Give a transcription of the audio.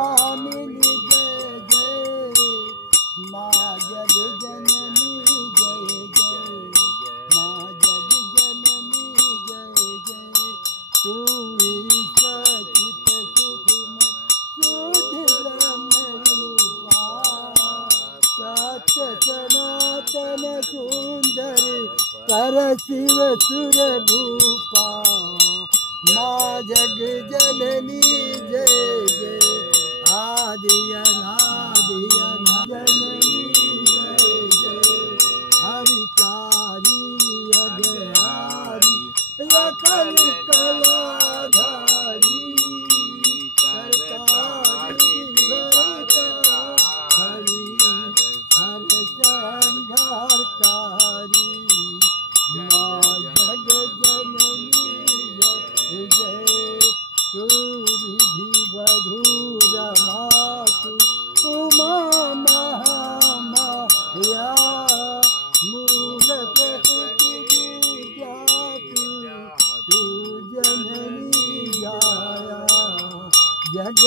स्वामिनी जय जय माँ जग जननी जय जय माँ जग जननी जय जय तू ही सचित सुखमय शुद्ध ब्रह्म रूपा सत्य सनातन सुंदर कर शिव सुर भूपा माँ जग जननी जय जय आदि अनादि जननी जय जय हरिकारी अगयारी सकल कलाधारी करतारी भरता हरि हर संघारकारी माँ जग जननी जय जय सुरिधि वधूर मातु उमा महामाया मूल प्रकृति विद्यातु तू जननी जाया जग